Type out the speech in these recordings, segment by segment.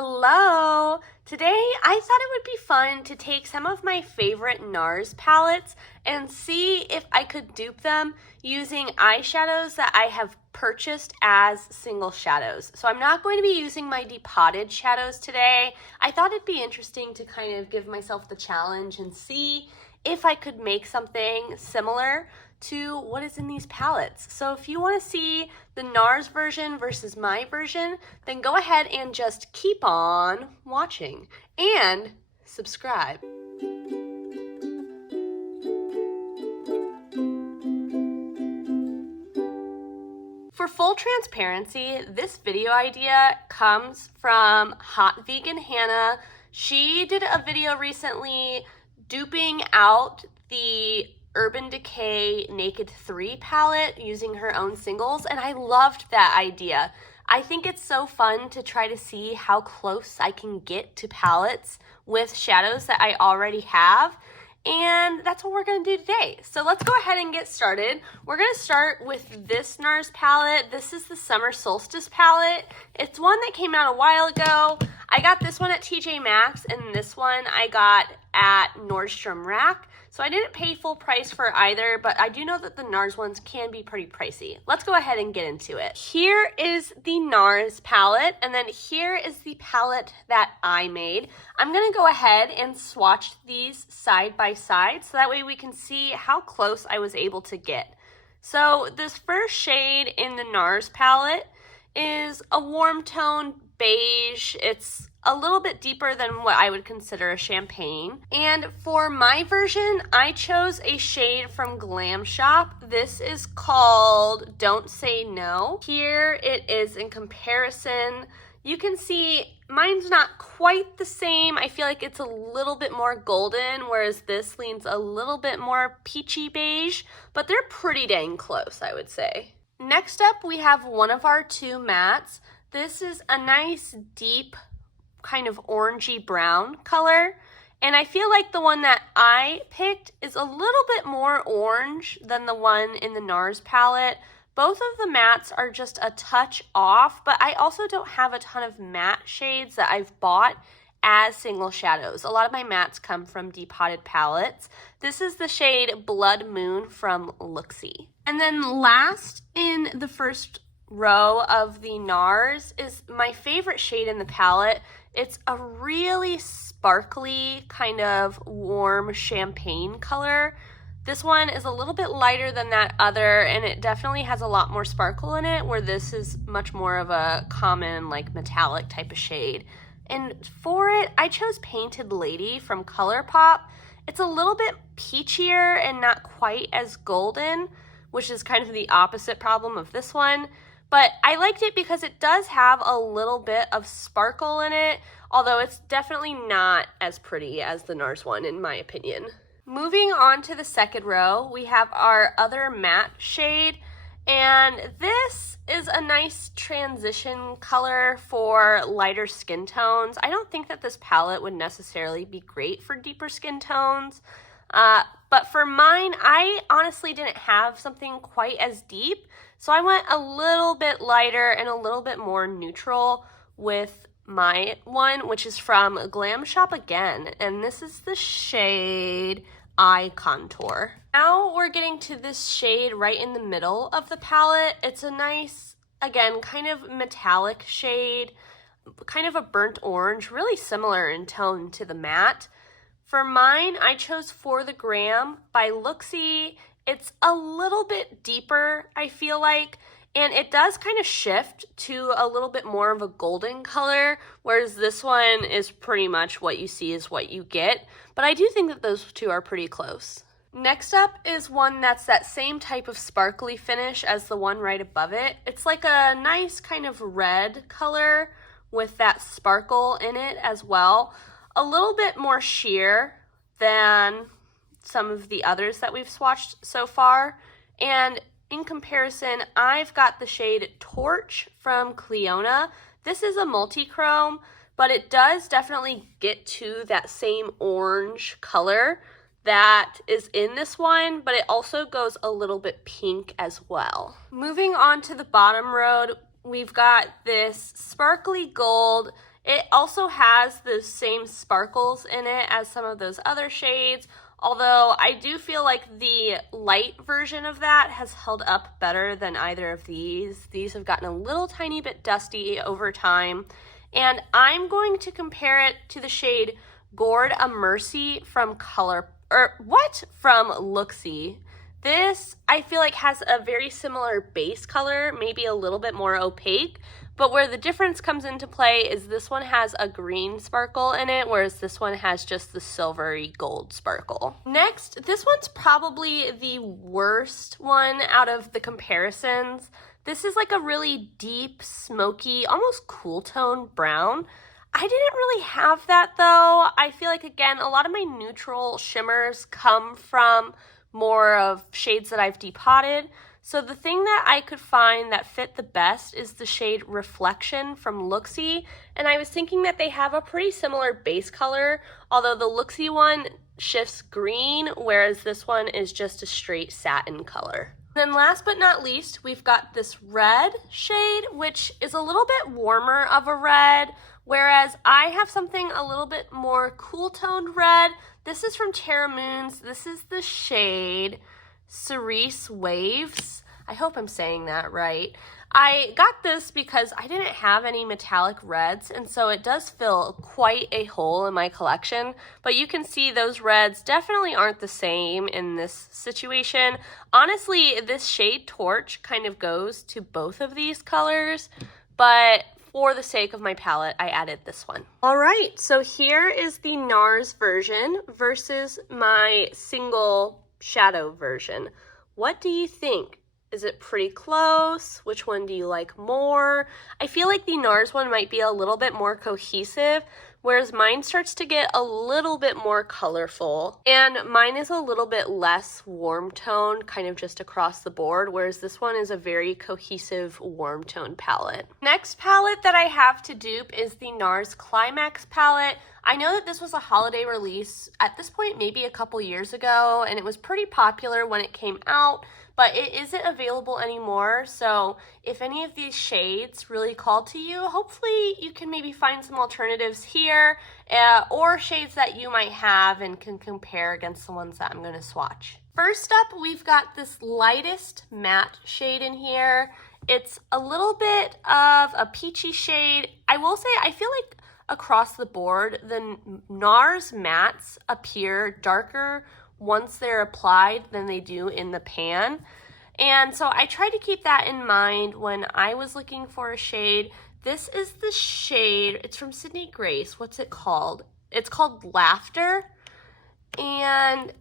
Hello! Today I thought it would be fun to take some of my favorite NARS palettes and see if I could dupe them using eyeshadows that I have purchased as single shadows. So I'm not going to be using my depotted shadows today. I thought it'd be interesting to kind of give myself the challenge and see if I could make something similar to what is in these palettes. So if you want to see the NARS version versus my version, then go ahead and just keep on watching and subscribe. For full transparency, this video idea comes from Hot Vegan Hannah. She did a video recently duping out the Urban Decay Naked 3 palette using her own singles, and I loved that idea. I think it's so fun to try to see how close I can get to palettes with shadows that I already have, and that's what we're going to do today. So let's go ahead and get started. We're going to start with this NARS palette. This is the Summer Solstice palette. It's one that came out a while ago. I got this one at TJ Maxx, and this one I got at Nordstrom Rack. So I didn't pay full price for either, but I do know that the NARS ones can be pretty pricey. Let's go ahead and get into it. Here is the NARS palette, and then here is the palette that I made. I'm gonna go ahead and swatch these side by side so that way we can see how close I was able to get. So this first shade in the NARS palette is a warm tone beige. It's a little bit deeper than what I would consider a champagne. And for my version, I chose a shade from Glam Shop. This is called Don't Say No. Here it is in comparison. You can see mine's not quite the same. I feel like it's a little bit more golden, whereas this leans a little bit more peachy beige, but they're pretty dang close, I would say. Next up, we have one of our two mattes. This is a nice deep kind of orangey brown color, and I feel like the one that I picked is a little bit more orange than the one in the NARS palette. Both of the mattes are just a touch off, but I also don't have a ton of matte shades that I've bought as single shadows. A lot of my mattes come from depotted palettes. This is the shade Blood Moon from Looksy. And then last in the first row of the NARS is my favorite shade in the palette. It's a really sparkly kind of warm champagne color. This one is a little bit lighter than that other, and it definitely has a lot more sparkle in it, where this is much more of a common like metallic type of shade. And for it, I chose Painted Lady from ColourPop. It's a little bit peachier and not quite as golden, which is kind of the opposite problem of this one. But I liked it because it does have a little bit of sparkle in it, although it's definitely not as pretty as the NARS one, in my opinion. Moving on to the second row, we have our other matte shade, and this is a nice transition color for lighter skin tones. I don't think that this palette would necessarily be great for deeper skin tones, but for mine, I honestly didn't have something quite as deep, so I went a little bit lighter and a little bit more neutral with my one, which is from Glam Shop again, and this is the shade Eye Contour. Now we're getting to this shade right in the middle of the palette. It's a nice, again, kind of metallic shade, kind of a burnt orange, really similar in tone to the matte. For mine, I chose For the Gram by Looksy. It's a little bit deeper, I feel like, and it does kind of shift to a little bit more of a golden color, whereas this one is pretty much what you see is what you get, but I do think that those two are pretty close. Next up is one that's that same type of sparkly finish as the one right above it. It's like a nice kind of red color with that sparkle in it as well. A little bit more sheer than some of the others that we've swatched so far, and in comparison, I've got the shade Torch from Cleona. This is a multi-chrome, but it does definitely get to that same orange color that is in this one, but it also goes a little bit pink as well. Moving on to the bottom row, we've got this sparkly gold. It also has the same sparkles in it as some of those other shades, although I do feel like the light version of that has held up better than either of these. These have gotten a little tiny bit dusty over time, and I'm going to compare it to the shade Gourd a Mercy from from Looksy. This, I feel like, has a very similar base color, maybe a little bit more opaque, but where the difference comes into play is this one has a green sparkle in it, whereas this one has just the silvery gold sparkle. Next, this one's probably the worst one out of the comparisons. This is like a really deep, smoky, almost cool tone brown. I didn't really have that though. I feel like, again, a lot of my neutral shimmers come from more of shades that I've depotted. So the thing that I could find that fit the best is the shade Reflection from Looksy, and I was thinking that they have a pretty similar base color, although the Looksy one shifts green, whereas this one is just a straight satin color. Then last but not least, we've got this red shade, which is a little bit warmer of a red, whereas I have something a little bit more cool toned red. This is from Terra Moons. This is the shade Cerise Waves. I hope I'm saying that right. I got this because I didn't have any metallic reds, and so it does fill quite a hole in my collection, but you can see those reds definitely aren't the same in this situation. Honestly, this shade Torch kind of goes to both of these colors, but for the sake of my palette, I added this one. All right, so here is the NARS version versus my single shadow version. What do you think? Is it pretty close? Which one do you like more? I feel like the NARS one might be a little bit more cohesive, whereas mine starts to get a little bit more colorful. And mine is a little bit less warm toned, kind of just across the board, whereas this one is a very cohesive warm tone palette. Next palette that I have to dupe is the NARS Climax palette. I know that this was a holiday release at this point, maybe a couple years ago, and it was pretty popular when it came out, but it isn't available anymore. So if any of these shades really call to you, hopefully you can maybe find some alternatives here or shades that you might have and can compare against the ones that I'm going to swatch. First up, we've got this lightest matte shade in here. It's a little bit of a peachy shade. I will say, I feel like across the board, the NARS mattes appear darker once they're applied than they do in the pan. And so I tried to keep that in mind when I was looking for a shade. This is the shade, it's from Sydney Grace. What's it called? It's called Laughter. And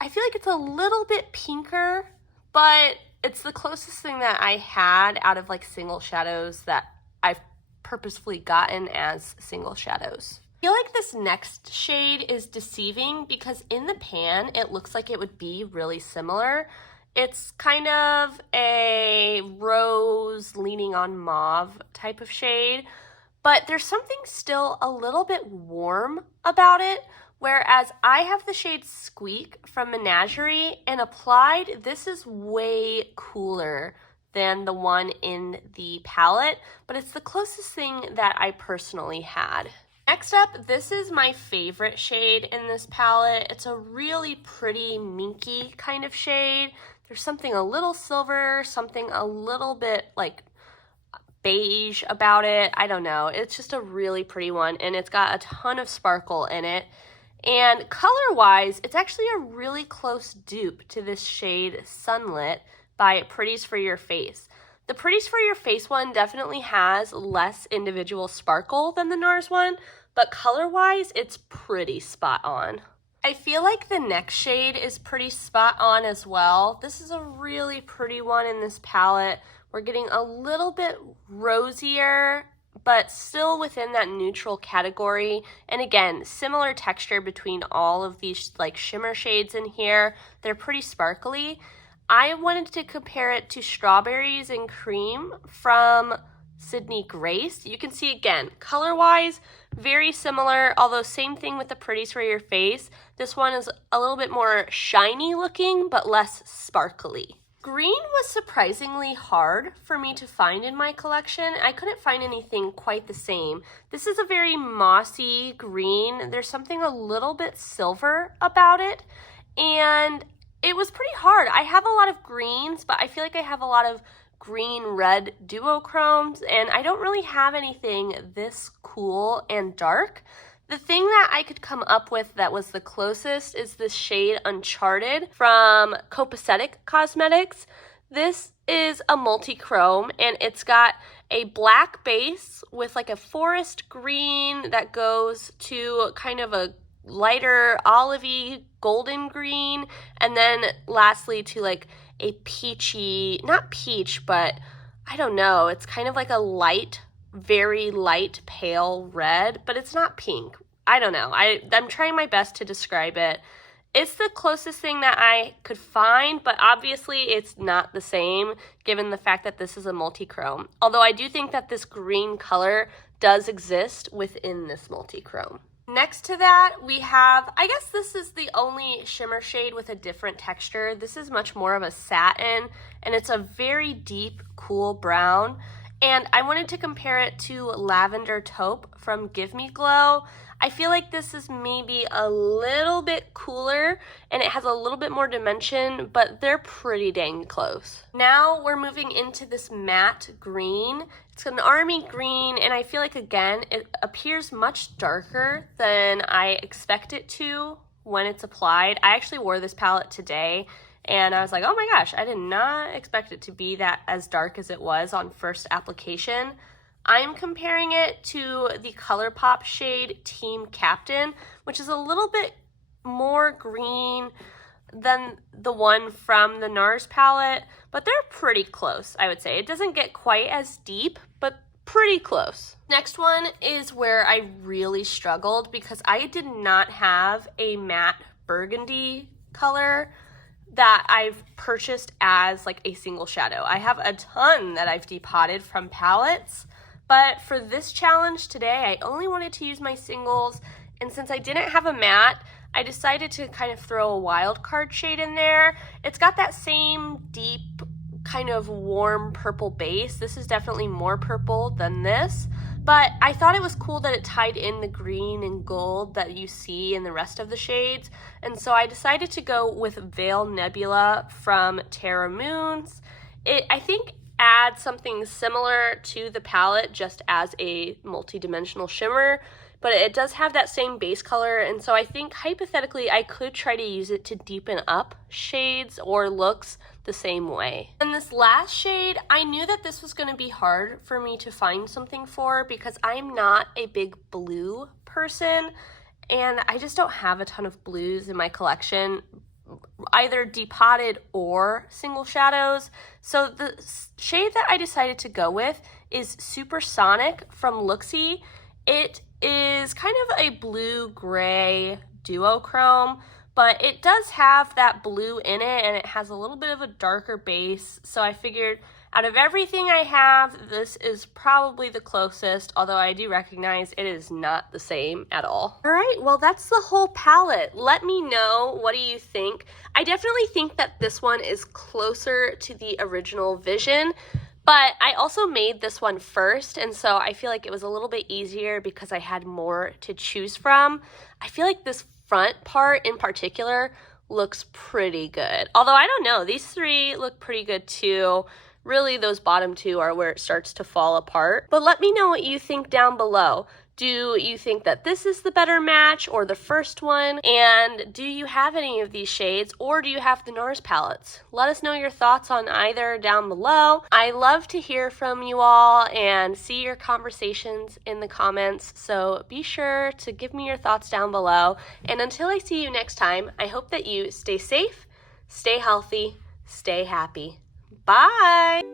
I feel like it's a little bit pinker, but it's the closest thing that I had out of like single shadows that I've purposefully gotten as single shadows. I feel like this next shade is deceiving because in the pan it looks like it would be really similar. It's kind of a rose leaning on mauve type of shade, but there's something still a little bit warm about it, whereas I have the shade Squeak from Menagerie, and applied this is way cooler than the one in the palette, but it's the closest thing that I personally had. Next up, this is my favorite shade in this palette. It's a really pretty minky kind of shade. There's something a little silver, something a little bit like beige about it. I don't know. It's just a really pretty one, and it's got a ton of sparkle in it. And color-wise, it's actually a really close dupe to this shade Sunlit by Pretties for Your Face. The Pretties for Your Face one definitely has less individual sparkle than the NARS one, but color-wise, it's pretty spot on. I feel like the next shade is pretty spot on as well. This is a really pretty one in this palette. We're getting a little bit rosier, but still within that neutral category. And again, similar texture between all of these like shimmer shades in here. They're pretty sparkly. I wanted to compare it to Strawberries and Cream from Sydney Grace. You can see again, color-wise, very similar, although same thing with the Pretties for Your Face. This one is a little bit more shiny looking, but less sparkly. Green was surprisingly hard for me to find in my collection. I couldn't find anything quite the same. This is a very mossy green. There's something a little bit silver about it, and it was pretty hard. I have a lot of greens, but I feel like I have a lot of green-red duochromes, and I don't really have anything this cool and dark. The thing that I could come up with that was the closest is this shade Uncharted from Copacetic Cosmetics. This is a multi-chrome, and it's got a black base with like a forest green that goes to kind of a lighter olivey golden green, and then lastly to like a peachy, not peach, but I don't know, it's kind of like a light, very light pale red, but it's not pink. I don't know. I'm trying my best to describe it. It's the closest thing that I could find, but obviously it's not the same given the fact that this is a multi-chrome. Although I do think that this green color does exist within this multi-chrome. Next to that, we have, I guess this is the only shimmer shade with a different texture. This is much more of a satin, and it's a very deep, cool brown. And I wanted to compare it to Lavender Taupe from Give Me Glow. I feel like this is maybe a little bit cooler and it has a little bit more dimension, but they're pretty dang close. Now we're moving into this matte green. It's an army green, and I feel like, again, it appears much darker than I expect it to when it's applied. I actually wore this palette today, and I was like, oh my gosh, I did not expect it to be that as dark as it was on first application. I'm comparing it to the ColourPop shade Team Captain, which is a little bit more green than the one from the NARS palette, but they're pretty close, I would say. It doesn't get quite as deep, but pretty close. Next one is where I really struggled because I did not have a matte burgundy color that I've purchased as like a single shadow. I have a ton that I've depotted from palettes, but for this challenge today, I only wanted to use my singles, and since I didn't have a matte, I decided to kind of throw a wild card shade in there. It's got that same deep, kind of warm purple base. This is definitely more purple than this, but I thought it was cool that it tied in the green and gold that you see in the rest of the shades, and so I decided to go with Veil Nebula from Terra Moons. It, I think, adds something similar to the palette just as a multi-dimensional shimmer, but it does have that same base color, and so I think hypothetically I could try to use it to deepen up shades or looks the same way. And this last shade, I knew that this was going to be hard for me to find something for because I'm not a big blue person, and I just don't have a ton of blues in my collection, either depotted or single shadows. So the shade that I decided to go with is Supersonic from Looksy. It is kind of a blue-gray duochrome, but it does have that blue in it, and it has a little bit of a darker base, so I figured out of everything I have, this is probably the closest, although I do recognize it is not the same at all. All right, well, that's the whole palette. Let me know, what do you think? I definitely think that this one is closer to the original Vision, but I also made this one first, and so I feel like it was a little bit easier because I had more to choose from. I feel like this front part in particular looks pretty good. Although I don't know, these three look pretty good too. Really, those bottom two are where it starts to fall apart. But let me know what you think down below. Do you think that this is the better match or the first one? And do you have any of these shades, or do you have the NARS palettes? Let us know your thoughts on either down below. I love to hear from you all and see your conversations in the comments, so be sure to give me your thoughts down below. And until I see you next time, I hope that you stay safe, stay healthy, stay happy. Bye!